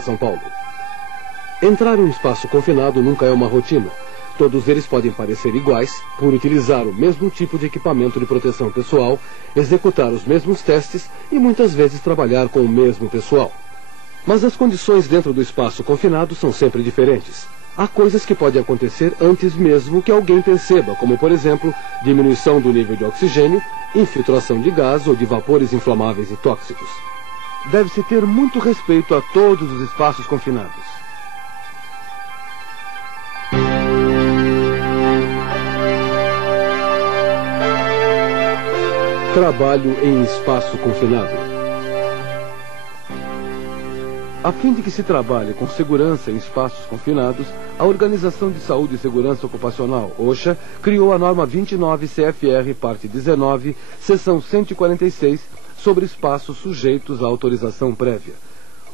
São Paulo. Entrar em um espaço confinado nunca é uma rotina. Todos eles podem parecer iguais por utilizar o mesmo tipo de equipamento de proteção pessoal, executar os mesmos testes e muitas vezes trabalhar com o mesmo pessoal. Mas as condições dentro do espaço confinado são sempre diferentes. Há coisas que podem acontecer antes mesmo que alguém perceba, como por exemplo, diminuição do nível de oxigênio, infiltração de gás ou de vapores inflamáveis e tóxicos. Deve-se ter muito respeito a todos os espaços confinados. Trabalho em espaço confinado. A fim de que se trabalhe com segurança em espaços confinados, a Organização de Saúde e Segurança Ocupacional, OSHA, criou a norma 29 CFR, parte 19, seção 146, sobre espaços sujeitos à autorização prévia.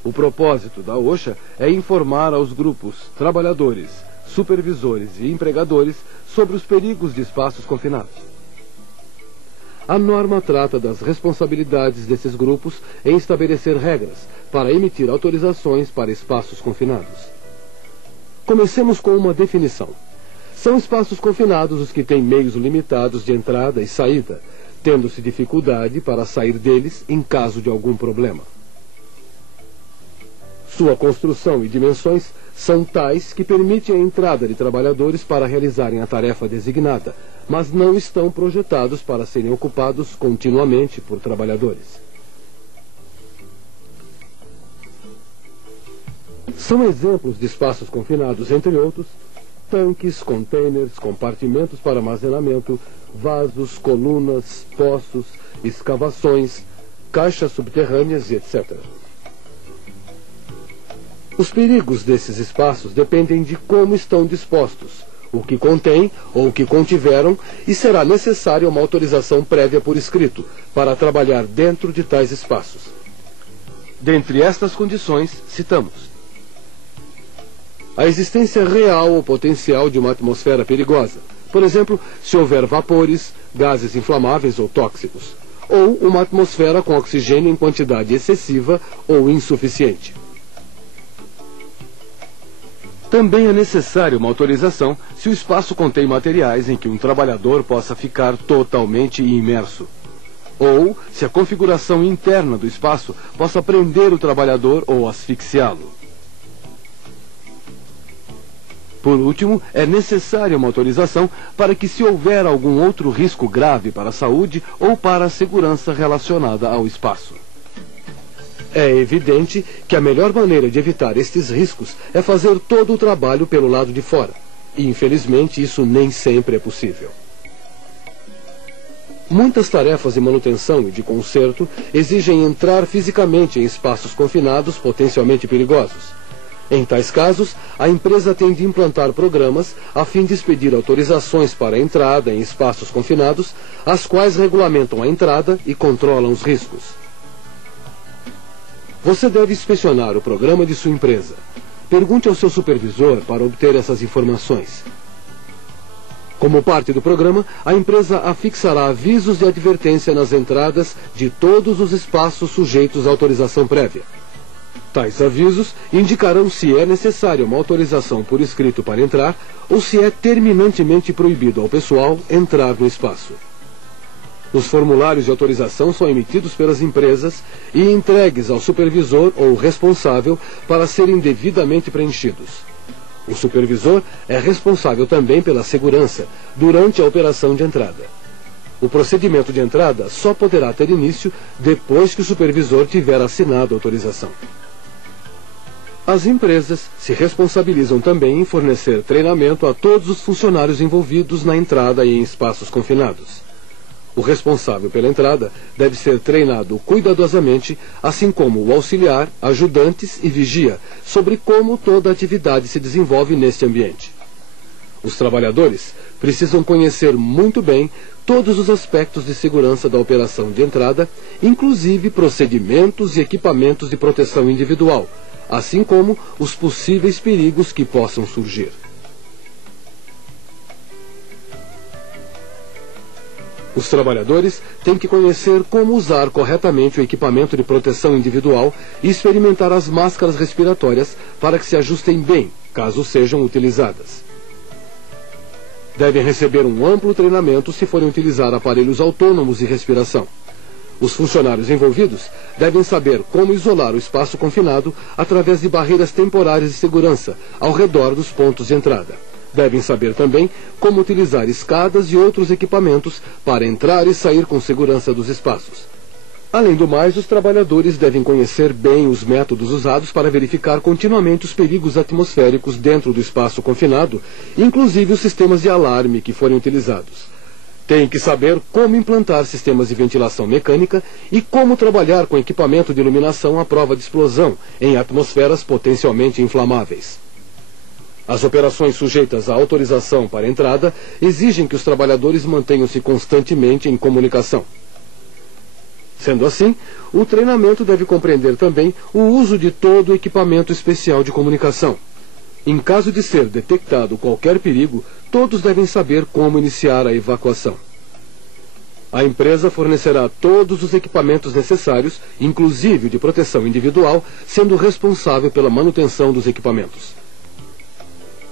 O propósito da OSHA é informar aos grupos, trabalhadores, supervisores e empregadores sobre os perigos de espaços confinados. A norma trata das responsabilidades desses grupos em estabelecer regras para emitir autorizações para espaços confinados. Comecemos com uma definição. São espaços confinados os que têm meios limitados de entrada e saída, tendo-se dificuldade para sair deles em caso de algum problema. Sua construção e dimensões são tais que permitem a entrada de trabalhadores para realizarem a tarefa designada, mas não estão projetados para serem ocupados continuamente por trabalhadores. São exemplos de espaços confinados, entre outros, tanques, containers, compartimentos para armazenamento, vasos, colunas, poços, escavações, caixas subterrâneas e etc. Os perigos desses espaços dependem de como estão dispostos, o que contém ou o que contiveram, e será necessária uma autorização prévia por escrito para trabalhar dentro de tais espaços. Dentre estas condições, citamos a existência real ou potencial de uma atmosfera perigosa, por exemplo, se houver vapores, gases inflamáveis ou tóxicos, ou uma atmosfera com oxigênio em quantidade excessiva ou insuficiente. Também é necessária uma autorização se o espaço contém materiais em que um trabalhador possa ficar totalmente imerso, ou se a configuração interna do espaço possa prender o trabalhador ou asfixiá-lo. Por último, é necessária uma autorização para que, se houver algum outro risco grave para a saúde ou para a segurança relacionada ao espaço. É evidente que a melhor maneira de evitar estes riscos é fazer todo o trabalho pelo lado de fora. E, infelizmente, isso nem sempre é possível. Muitas tarefas de manutenção e de conserto exigem entrar fisicamente em espaços confinados potencialmente perigosos. Em tais casos, a empresa tem de implantar programas a fim de expedir autorizações para a entrada em espaços confinados, as quais regulamentam a entrada e controlam os riscos. Você deve inspecionar o programa de sua empresa. Pergunte ao seu supervisor para obter essas informações. Como parte do programa, a empresa afixará avisos de advertência nas entradas de todos os espaços sujeitos à autorização prévia. Tais avisos indicarão se é necessária uma autorização por escrito para entrar ou se é terminantemente proibido ao pessoal entrar no espaço. Os formulários de autorização são emitidos pelas empresas e entregues ao supervisor ou responsável para serem devidamente preenchidos. O supervisor é responsável também pela segurança durante a operação de entrada. O procedimento de entrada só poderá ter início depois que o supervisor tiver assinado a autorização. As empresas se responsabilizam também em fornecer treinamento a todos os funcionários envolvidos na entrada e em espaços confinados. O responsável pela entrada deve ser treinado cuidadosamente, assim como o auxiliar, ajudantes e vigia, sobre como toda a atividade se desenvolve neste ambiente. Os trabalhadores precisam conhecer muito bem todos os aspectos de segurança da operação de entrada, inclusive procedimentos e equipamentos de proteção individual, assim como os possíveis perigos que possam surgir. Os trabalhadores têm que conhecer como usar corretamente o equipamento de proteção individual e experimentar as máscaras respiratórias para que se ajustem bem, caso sejam utilizadas. Devem receber um amplo treinamento se forem utilizar aparelhos autônomos de respiração. Os funcionários envolvidos devem saber como isolar o espaço confinado através de barreiras temporárias de segurança ao redor dos pontos de entrada. Devem saber também como utilizar escadas e outros equipamentos para entrar e sair com segurança dos espaços. Além do mais, os trabalhadores devem conhecer bem os métodos usados para verificar continuamente os perigos atmosféricos dentro do espaço confinado, inclusive os sistemas de alarme que forem utilizados. Têm que saber como implantar sistemas de ventilação mecânica e como trabalhar com equipamento de iluminação à prova de explosão em atmosferas potencialmente inflamáveis. As operações sujeitas à autorização para entrada exigem que os trabalhadores mantenham-se constantemente em comunicação. Sendo assim, o treinamento deve compreender também o uso de todo o equipamento especial de comunicação. Em caso de ser detectado qualquer perigo, todos devem saber como iniciar a evacuação. A empresa fornecerá todos os equipamentos necessários, inclusive o de proteção individual, sendo responsável pela manutenção dos equipamentos.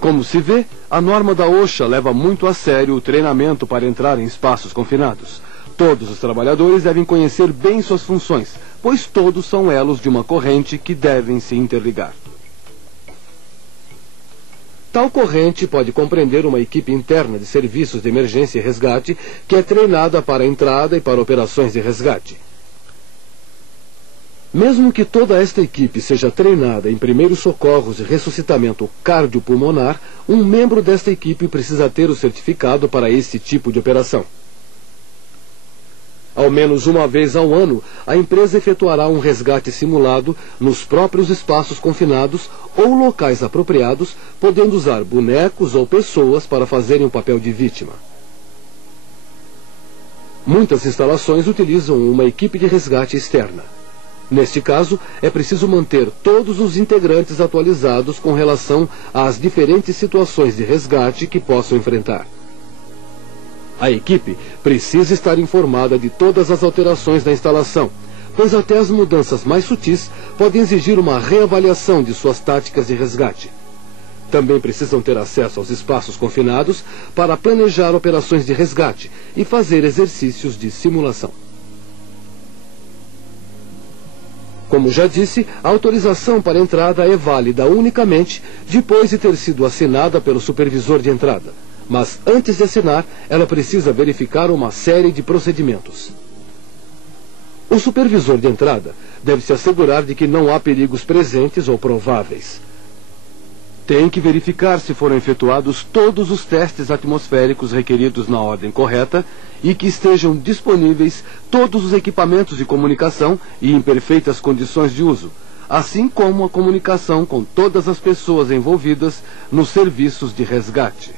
Como se vê, a norma da OSHA leva muito a sério o treinamento para entrar em espaços confinados. Todos os trabalhadores devem conhecer bem suas funções, pois todos são elos de uma corrente que devem se interligar. Tal corrente pode compreender uma equipe interna de serviços de emergência e resgate que é treinada para a entrada e para operações de resgate. Mesmo que toda esta equipe seja treinada em primeiros socorros e ressuscitamento cardiopulmonar, um membro desta equipe precisa ter o certificado para esse tipo de operação. Ao menos uma vez ao ano, a empresa efetuará um resgate simulado nos próprios espaços confinados ou locais apropriados, podendo usar bonecos ou pessoas para fazerem o papel de vítima. Muitas instalações utilizam uma equipe de resgate externa. Neste caso, é preciso manter todos os integrantes atualizados com relação às diferentes situações de resgate que possam enfrentar. A equipe precisa estar informada de todas as alterações da instalação, pois até as mudanças mais sutis podem exigir uma reavaliação de suas táticas de resgate. Também precisam ter acesso aos espaços confinados para planejar operações de resgate e fazer exercícios de simulação. Como já disse, a autorização para entrada é válida unicamente depois de ter sido assinada pelo supervisor de entrada. Mas antes de assinar, ela precisa verificar uma série de procedimentos. O supervisor de entrada deve se assegurar de que não há perigos presentes ou prováveis. Tem que verificar se foram efetuados todos os testes atmosféricos requeridos na ordem correta e que estejam disponíveis todos os equipamentos de comunicação e em perfeitas condições de uso, assim como a comunicação com todas as pessoas envolvidas nos serviços de resgate.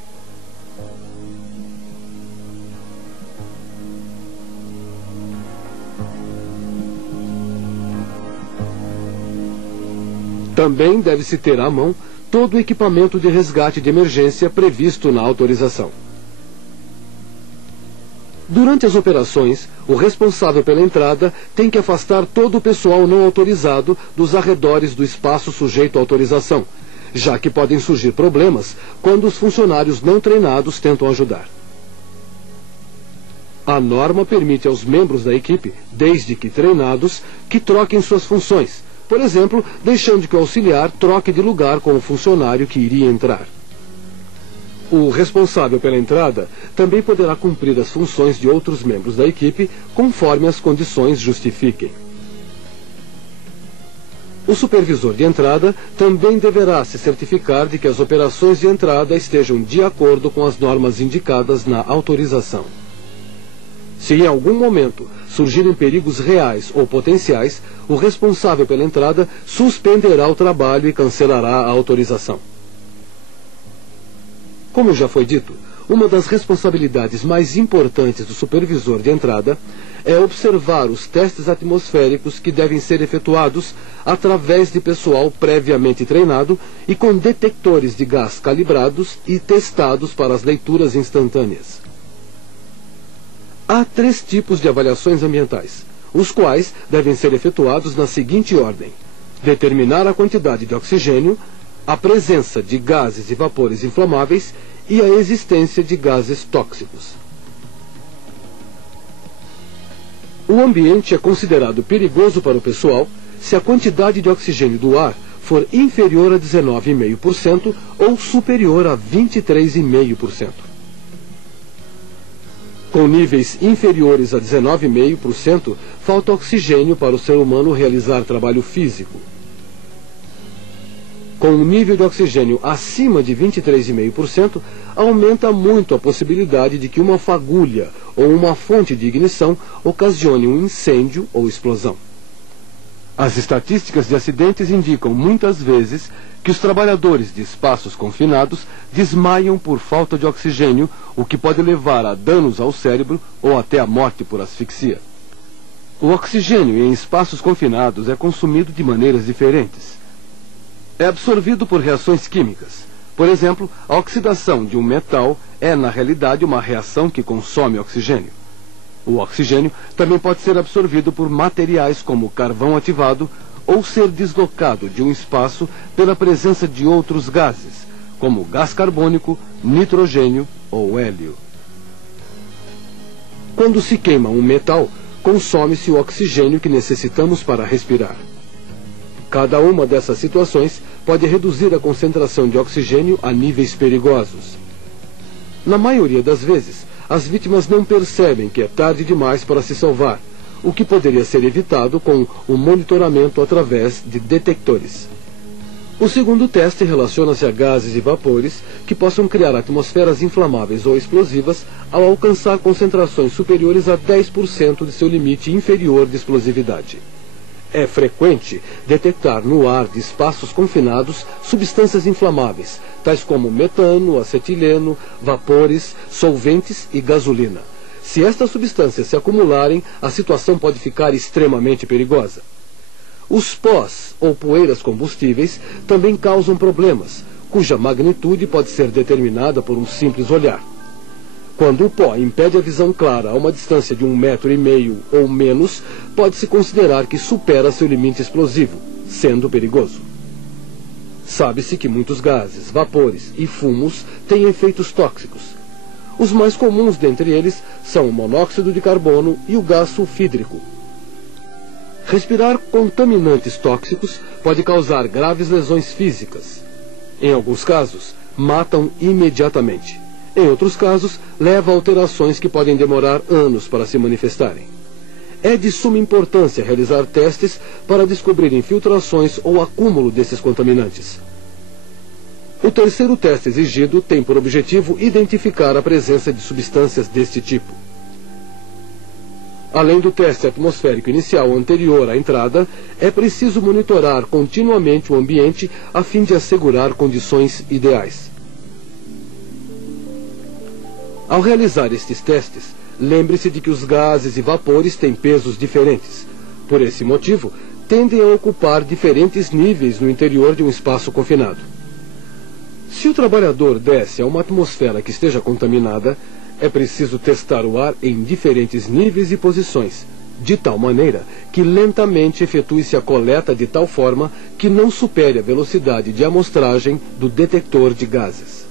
Também deve-se ter à mão todo o equipamento de resgate de emergência previsto na autorização. Durante as operações, o responsável pela entrada tem que afastar todo o pessoal não autorizado dos arredores do espaço sujeito à autorização, já que podem surgir problemas quando os funcionários não treinados tentam ajudar. A norma permite aos membros da equipe, desde que treinados, que troquem suas funções, por exemplo, deixando que o auxiliar troque de lugar com o funcionário que iria entrar. O responsável pela entrada também poderá cumprir as funções de outros membros da equipe, conforme as condições justifiquem. O supervisor de entrada também deverá se certificar de que as operações de entrada estejam de acordo com as normas indicadas na autorização. Se em algum momento surgirem perigos reais ou potenciais, o responsável pela entrada suspenderá o trabalho e cancelará a autorização. Como já foi dito, uma das responsabilidades mais importantes do supervisor de entrada é observar os testes atmosféricos que devem ser efetuados através de pessoal previamente treinado e com detectores de gás calibrados e testados para as leituras instantâneas. Há 3 tipos de avaliações ambientais, os quais devem ser efetuados na seguinte ordem: determinar a quantidade de oxigênio, a presença de gases e vapores inflamáveis e a existência de gases tóxicos. O ambiente é considerado perigoso para o pessoal se a quantidade de oxigênio do ar for inferior a 19,5% ou superior a 23,5%. Com níveis inferiores a 19,5%, falta oxigênio para o ser humano realizar trabalho físico. Com um nível de oxigênio acima de 23,5%, aumenta muito a possibilidade de que uma fagulha ou uma fonte de ignição ocasione um incêndio ou explosão. As estatísticas de acidentes indicam muitas vezes que os trabalhadores de espaços confinados desmaiam por falta de oxigênio, o que pode levar a danos ao cérebro ou até a morte por asfixia. O oxigênio em espaços confinados é consumido de maneiras diferentes. É absorvido por reações químicas. Por exemplo, a oxidação de um metal é, na realidade, uma reação que consome oxigênio. O oxigênio também pode ser absorvido por materiais como carvão ativado ou ser deslocado de um espaço pela presença de outros gases, como gás carbônico, nitrogênio ou hélio. Quando se queima um metal, consome-se o oxigênio que necessitamos para respirar. Cada uma dessas situações pode reduzir a concentração de oxigênio a níveis perigosos. Na maioria das vezes, as vítimas não percebem que é tarde demais para se salvar, o que poderia ser evitado com o monitoramento através de detectores. O segundo teste relaciona-se a gases e vapores que possam criar atmosferas inflamáveis ou explosivas ao alcançar concentrações superiores a 10% de seu limite inferior de explosividade. É frequente detectar no ar de espaços confinados substâncias inflamáveis, tais como metano, acetileno, vapores, solventes e gasolina. Se estas substâncias se acumularem, a situação pode ficar extremamente perigosa. Os pós ou poeiras combustíveis também causam problemas, cuja magnitude pode ser determinada por um simples olhar. Quando o pó impede a visão clara a uma distância de 1,5 metro ou menos, pode-se considerar que supera seu limite explosivo, sendo perigoso. Sabe-se que muitos gases, vapores e fumos têm efeitos tóxicos. Os mais comuns dentre eles são o monóxido de carbono e o gás sulfídrico. Respirar contaminantes tóxicos pode causar graves lesões físicas. Em alguns casos, matam imediatamente. Em outros casos, leva a alterações que podem demorar anos para se manifestarem. É de suma importância realizar testes para descobrir infiltrações ou acúmulo desses contaminantes. O terceiro teste exigido tem por objetivo identificar a presença de substâncias deste tipo. Além do teste atmosférico inicial anterior à entrada, é preciso monitorar continuamente o ambiente a fim de assegurar condições ideais. Ao realizar estes testes, lembre-se de que os gases e vapores têm pesos diferentes. Por esse motivo, tendem a ocupar diferentes níveis no interior de um espaço confinado. Se o trabalhador desce a uma atmosfera que esteja contaminada, é preciso testar o ar em diferentes níveis e posições, de tal maneira que lentamente efetue-se a coleta de tal forma que não supere a velocidade de amostragem do detector de gases.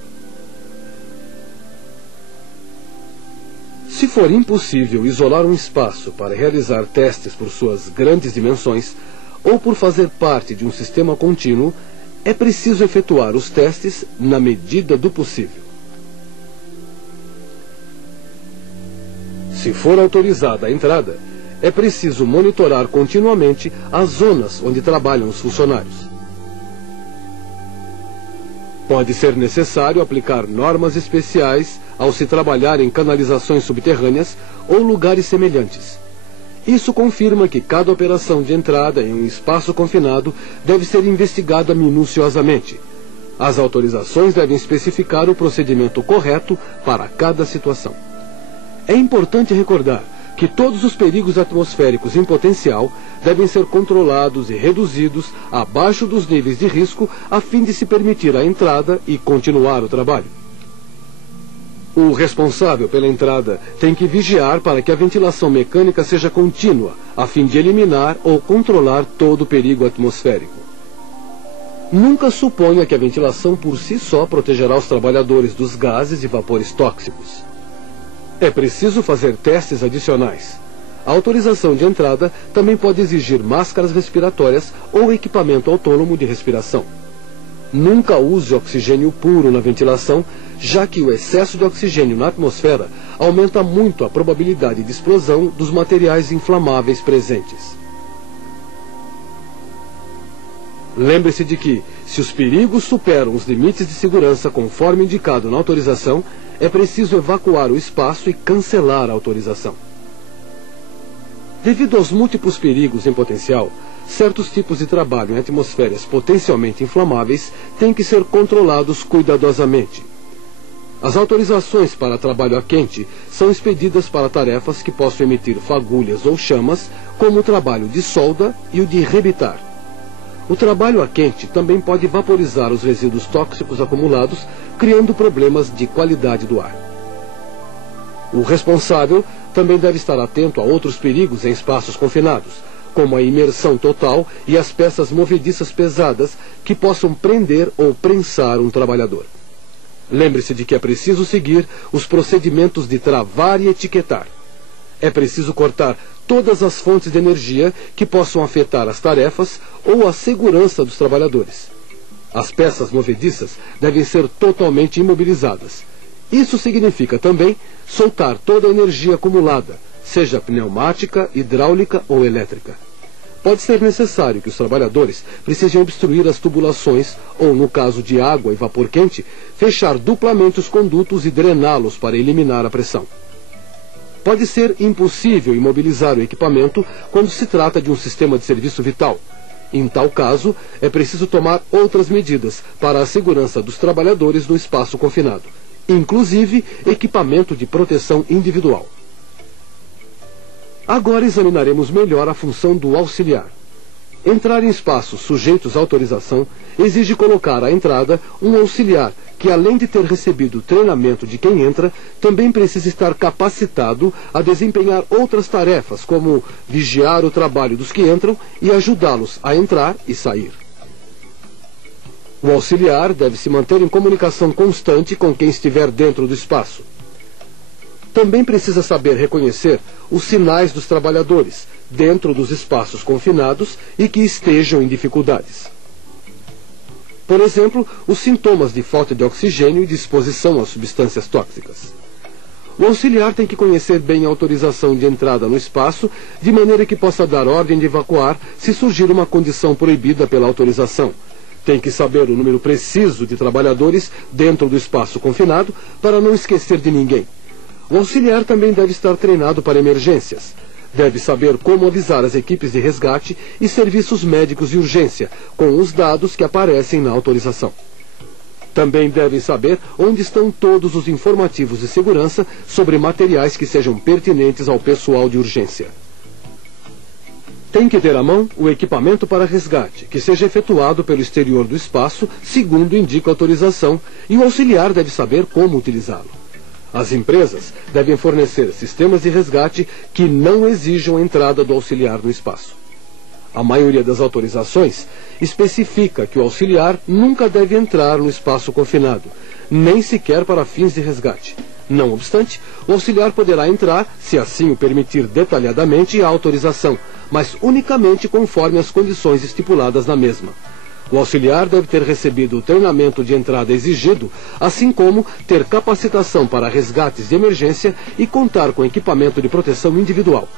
Se for impossível isolar um espaço para realizar testes por suas grandes dimensões, ou por fazer parte de um sistema contínuo, é preciso efetuar os testes na medida do possível. Se for autorizada a entrada, é preciso monitorar continuamente as zonas onde trabalham os funcionários. Pode ser necessário aplicar normas especiais ao se trabalhar em canalizações subterrâneas ou lugares semelhantes. Isso confirma que cada operação de entrada em um espaço confinado deve ser investigada minuciosamente. As autorizações devem especificar o procedimento correto para cada situação. É importante recordar que todos os perigos atmosféricos em potencial devem ser controlados e reduzidos abaixo dos níveis de risco a fim de se permitir a entrada e continuar o trabalho. O responsável pela entrada tem que vigiar para que a ventilação mecânica seja contínua, a fim de eliminar ou controlar todo o perigo atmosférico. Nunca suponha que a ventilação por si só protegerá os trabalhadores dos gases e vapores tóxicos. É preciso fazer testes adicionais. A autorização de entrada também pode exigir máscaras respiratórias ou equipamento autônomo de respiração. Nunca use oxigênio puro na ventilação, já que o excesso de oxigênio na atmosfera aumenta muito a probabilidade de explosão dos materiais inflamáveis presentes. Lembre-se de que, se os perigos superam os limites de segurança conforme indicado na autorização, é preciso evacuar o espaço e cancelar a autorização. Devido aos múltiplos perigos em potencial, certos tipos de trabalho em atmosferas potencialmente inflamáveis têm que ser controlados cuidadosamente. As autorizações para trabalho a quente são expedidas para tarefas que possam emitir fagulhas ou chamas, como o trabalho de solda e o de rebitar. O trabalho a quente também pode vaporizar os resíduos tóxicos acumulados, criando problemas de qualidade do ar. O responsável também deve estar atento a outros perigos em espaços confinados, como a imersão total e as peças movediças pesadas que possam prender ou prensar um trabalhador. Lembre-se de que é preciso seguir os procedimentos de travar e etiquetar. É preciso cortar todas as fontes de energia que possam afetar as tarefas ou a segurança dos trabalhadores. As peças movediças devem ser totalmente imobilizadas. Isso significa também soltar toda a energia acumulada, seja pneumática, hidráulica ou elétrica. Pode ser necessário que os trabalhadores precisem obstruir as tubulações ou, no caso de água e vapor quente, fechar duplamente os condutos e drená-los para eliminar a pressão. Pode ser impossível imobilizar o equipamento quando se trata de um sistema de serviço vital. Em tal caso, é preciso tomar outras medidas para a segurança dos trabalhadores no espaço confinado, inclusive equipamento de proteção individual. Agora examinaremos melhor a função do auxiliar. Entrar em espaços sujeitos à autorização exige colocar à entrada um auxiliar que, além de ter recebido treinamento de quem entra, também precisa estar capacitado a desempenhar outras tarefas, como vigiar o trabalho dos que entram e ajudá-los a entrar e sair. O auxiliar deve se manter em comunicação constante com quem estiver dentro do espaço. Também precisa saber reconhecer os sinais dos trabalhadores dentro dos espaços confinados e que estejam em dificuldades. Por exemplo, os sintomas de falta de oxigênio e de exposição a substâncias tóxicas. O auxiliar tem que conhecer bem a autorização de entrada no espaço, de maneira que possa dar ordem de evacuar se surgir uma condição proibida pela autorização. Tem que saber o número preciso de trabalhadores dentro do espaço confinado para não esquecer de ninguém. O auxiliar também deve estar treinado para emergências. Deve saber como avisar as equipes de resgate e serviços médicos de urgência, com os dados que aparecem na autorização. Também devem saber onde estão todos os informativos de segurança sobre materiais que sejam pertinentes ao pessoal de urgência. Tem que ter à mão o equipamento para resgate, que seja efetuado pelo exterior do espaço, segundo indica a autorização, e o auxiliar deve saber como utilizá-lo. As empresas devem fornecer sistemas de resgate que não exijam a entrada do auxiliar no espaço. A maioria das autorizações especifica que o auxiliar nunca deve entrar no espaço confinado, nem sequer para fins de resgate. Não obstante, o auxiliar poderá entrar, se assim o permitir detalhadamente a autorização, mas unicamente conforme as condições estipuladas na mesma. O auxiliar deve ter recebido o treinamento de entrada exigido, assim como ter capacitação para resgates de emergência e contar com equipamento de proteção individual.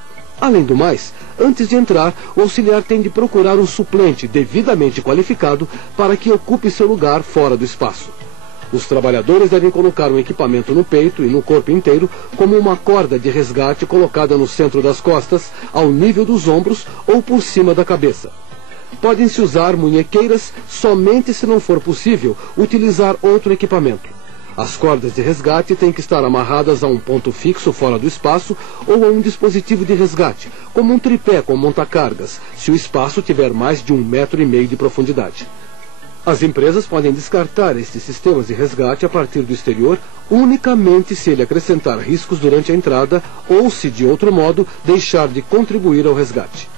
Além do mais, antes de entrar, o auxiliar tem de procurar um suplente devidamente qualificado para que ocupe seu lugar fora do espaço. Os trabalhadores devem colocar um equipamento no peito e no corpo inteiro, como uma corda de resgate colocada no centro das costas, ao nível dos ombros ou por cima da cabeça. Podem-se usar munhequeiras somente se não for possível utilizar outro equipamento. As cordas de resgate têm que estar amarradas a um ponto fixo fora do espaço ou a um dispositivo de resgate, como um tripé com montacargas, se o espaço tiver mais de 1,5 metros de profundidade. As empresas podem descartar estes sistemas de resgate a partir do exterior unicamente se ele acrescentar riscos durante a entrada ou se, de outro modo, deixar de contribuir ao resgate.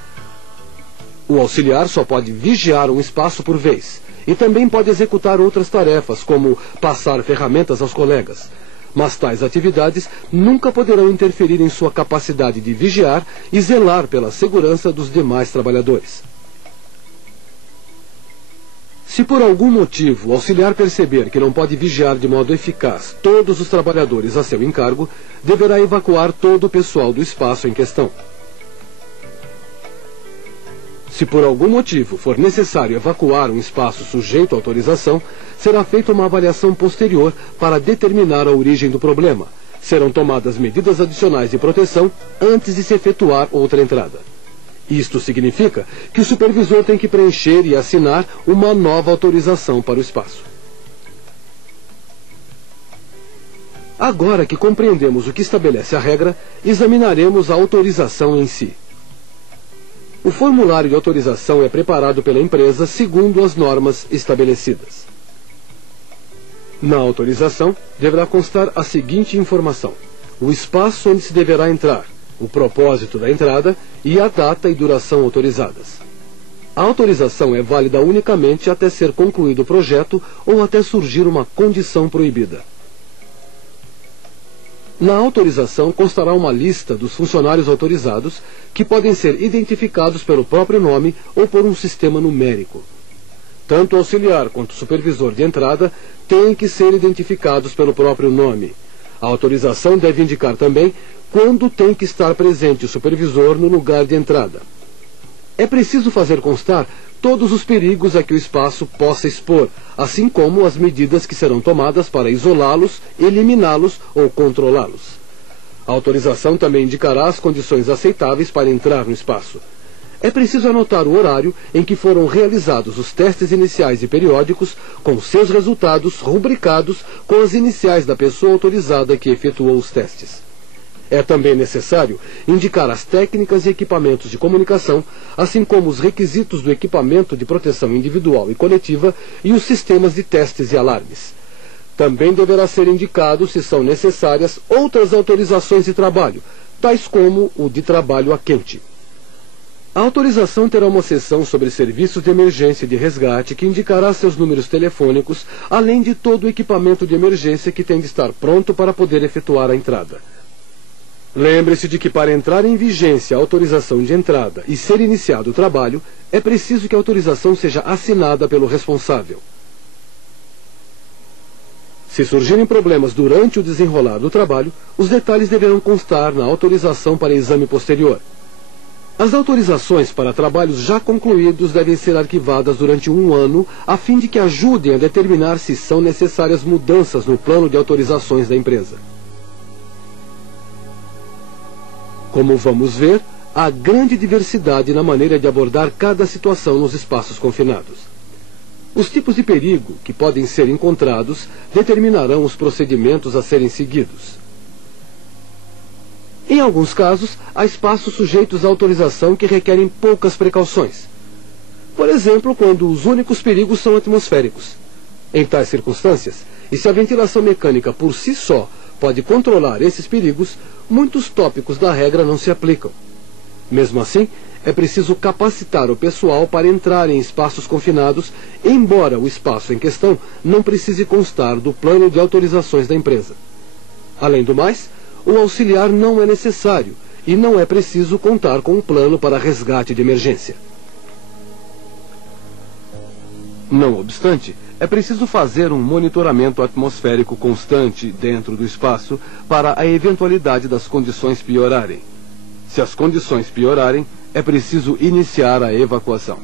O auxiliar só pode vigiar um espaço por vez e também pode executar outras tarefas, como passar ferramentas aos colegas. Mas tais atividades nunca poderão interferir em sua capacidade de vigiar e zelar pela segurança dos demais trabalhadores. Se por algum motivo o auxiliar perceber que não pode vigiar de modo eficaz todos os trabalhadores a seu encargo, deverá evacuar todo o pessoal do espaço em questão. Se por algum motivo for necessário evacuar um espaço sujeito à autorização, será feita uma avaliação posterior para determinar a origem do problema. Serão tomadas medidas adicionais de proteção antes de se efetuar outra entrada. Isto significa que o supervisor tem que preencher e assinar uma nova autorização para o espaço. Agora que compreendemos o que estabelece a regra, examinaremos a autorização em si. O formulário de autorização é preparado pela empresa segundo as normas estabelecidas. Na autorização, deverá constar a seguinte informação: o espaço onde se deverá entrar, o propósito da entrada e a data e duração autorizadas. A autorização é válida unicamente até ser concluído o projeto ou até surgir uma condição proibida. Na autorização constará uma lista dos funcionários autorizados, que podem ser identificados pelo próprio nome ou por um sistema numérico. Tanto o auxiliar quanto o supervisor de entrada têm que ser identificados pelo próprio nome. A autorização deve indicar também quando tem que estar presente o supervisor no lugar de entrada. É preciso fazer constar todos os perigos a que o espaço possa expor, assim como as medidas que serão tomadas para isolá-los, eliminá-los ou controlá-los. A autorização também indicará as condições aceitáveis para entrar no espaço. É preciso anotar o horário em que foram realizados os testes iniciais e periódicos, com seus resultados rubricados com as iniciais da pessoa autorizada que efetuou os testes. É também necessário indicar as técnicas e equipamentos de comunicação, assim como os requisitos do equipamento de proteção individual e coletiva e os sistemas de testes e alarmes. Também deverá ser indicado se são necessárias outras autorizações de trabalho, tais como o de trabalho a quente. A autorização terá uma seção sobre serviços de emergência e de resgate que indicará seus números telefônicos, além de todo o equipamento de emergência que tem de estar pronto para poder efetuar a entrada. Lembre-se de que para entrar em vigência a autorização de entrada e ser iniciado o trabalho, é preciso que a autorização seja assinada pelo responsável. Se surgirem problemas durante o desenrolar do trabalho, os detalhes deverão constar na autorização para exame posterior. As autorizações para trabalhos já concluídos devem ser arquivadas durante 1 ano, a fim de que ajudem a determinar se são necessárias mudanças no plano de autorizações da empresa. Como vamos ver, há grande diversidade na maneira de abordar cada situação nos espaços confinados. Os tipos de perigo que podem ser encontrados determinarão os procedimentos a serem seguidos. Em alguns casos, há espaços sujeitos à autorização que requerem poucas precauções. Por exemplo, quando os únicos perigos são atmosféricos. Em tais circunstâncias, e se a ventilação mecânica por si só pode controlar esses perigos, muitos tópicos da regra não se aplicam. Mesmo assim, é preciso capacitar o pessoal para entrar em espaços confinados, embora o espaço em questão não precise constar do plano de autorizações da empresa. Além do mais, o auxiliar não é necessário e não é preciso contar com um plano para resgate de emergência. Não obstante, é preciso fazer um monitoramento atmosférico constante dentro do espaço para a eventualidade das condições piorarem. Se as condições piorarem, é preciso iniciar a evacuação.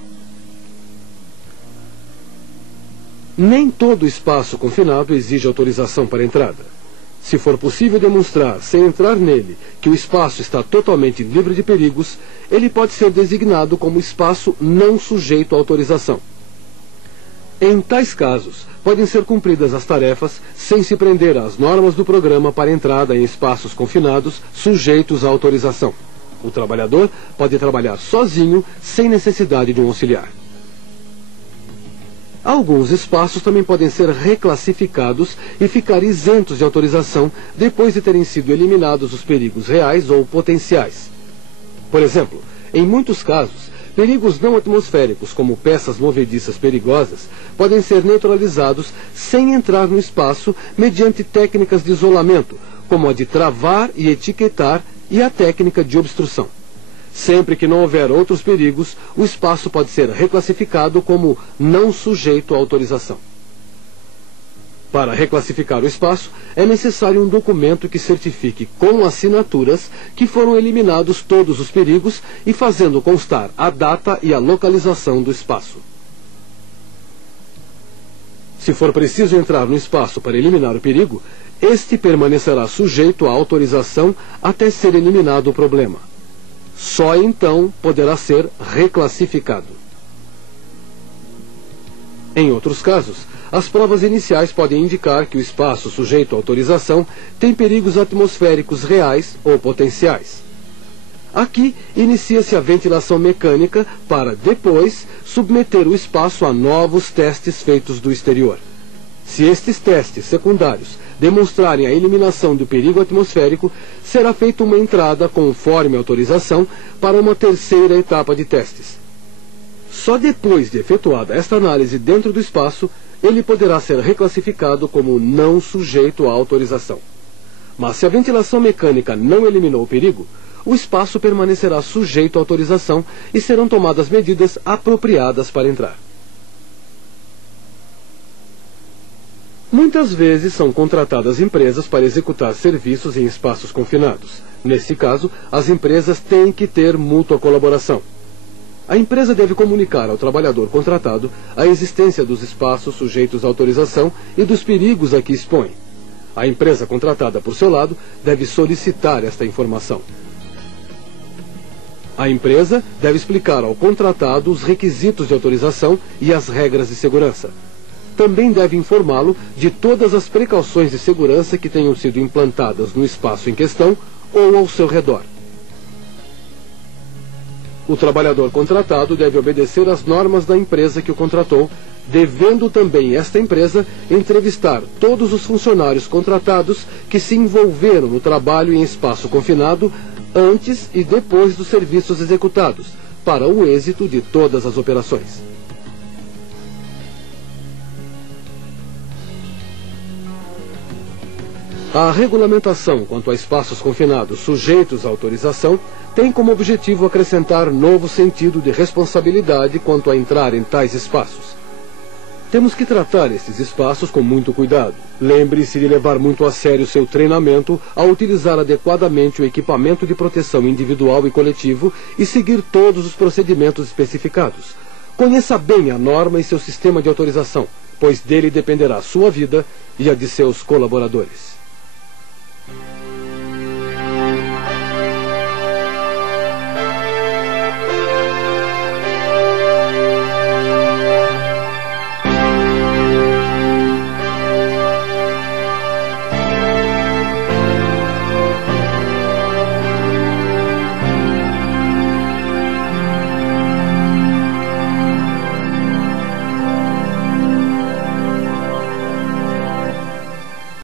Nem todo espaço confinado exige autorização para entrada. Se for possível demonstrar, sem entrar nele, que o espaço está totalmente livre de perigos, ele pode ser designado como espaço não sujeito à autorização. Em tais casos, podem ser cumpridas as tarefas sem se prender às normas do programa para entrada em espaços confinados sujeitos à autorização. O trabalhador pode trabalhar sozinho, sem necessidade de um auxiliar. Alguns espaços também podem ser reclassificados e ficar isentos de autorização depois de terem sido eliminados os perigos reais ou potenciais. Por exemplo, em muitos casos, perigos não atmosféricos, como peças movediças perigosas, podem ser neutralizados sem entrar no espaço mediante técnicas de isolamento, como a de travar e etiquetar e a técnica de obstrução. Sempre que não houver outros perigos, o espaço pode ser reclassificado como não sujeito à autorização. Para reclassificar o espaço, é necessário um documento que certifique com assinaturas que foram eliminados todos os perigos e fazendo constar a data e a localização do espaço. Se for preciso entrar no espaço para eliminar o perigo, este permanecerá sujeito à autorização até ser eliminado o problema. Só então poderá ser reclassificado. Em outros casos, as provas iniciais podem indicar que o espaço sujeito à autorização tem perigos atmosféricos reais ou potenciais. Aqui, inicia-se a ventilação mecânica para, depois, submeter o espaço a novos testes feitos do exterior. Se estes testes secundários demonstrarem a eliminação do perigo atmosférico, será feita uma entrada conforme autorização para uma terceira etapa de testes. Só depois de efetuada esta análise dentro do espaço, ele poderá ser reclassificado como não sujeito à autorização. Mas se a ventilação mecânica não eliminou o perigo, o espaço permanecerá sujeito à autorização e serão tomadas medidas apropriadas para entrar. Muitas vezes são contratadas empresas para executar serviços em espaços confinados. Nesse caso, as empresas têm que ter mútua colaboração. A empresa deve comunicar ao trabalhador contratado a existência dos espaços sujeitos à autorização e dos perigos a que expõe. A empresa contratada, por seu lado, deve solicitar esta informação. A empresa deve explicar ao contratado os requisitos de autorização e as regras de segurança. Também deve informá-lo de todas as precauções de segurança que tenham sido implantadas no espaço em questão ou ao seu redor. O trabalhador contratado deve obedecer às normas da empresa que o contratou, devendo também esta empresa entrevistar todos os funcionários contratados que se envolveram no trabalho em espaço confinado antes e depois dos serviços executados, para o êxito de todas as operações. A regulamentação quanto a espaços confinados sujeitos à autorização tem como objetivo acrescentar novo sentido de responsabilidade quanto a entrar em tais espaços. Temos que tratar estes espaços com muito cuidado. Lembre-se de levar muito a sério seu treinamento ao utilizar adequadamente o equipamento de proteção individual e coletivo e seguir todos os procedimentos especificados. Conheça bem a norma e seu sistema de autorização, pois dele dependerá a sua vida e a de seus colaboradores.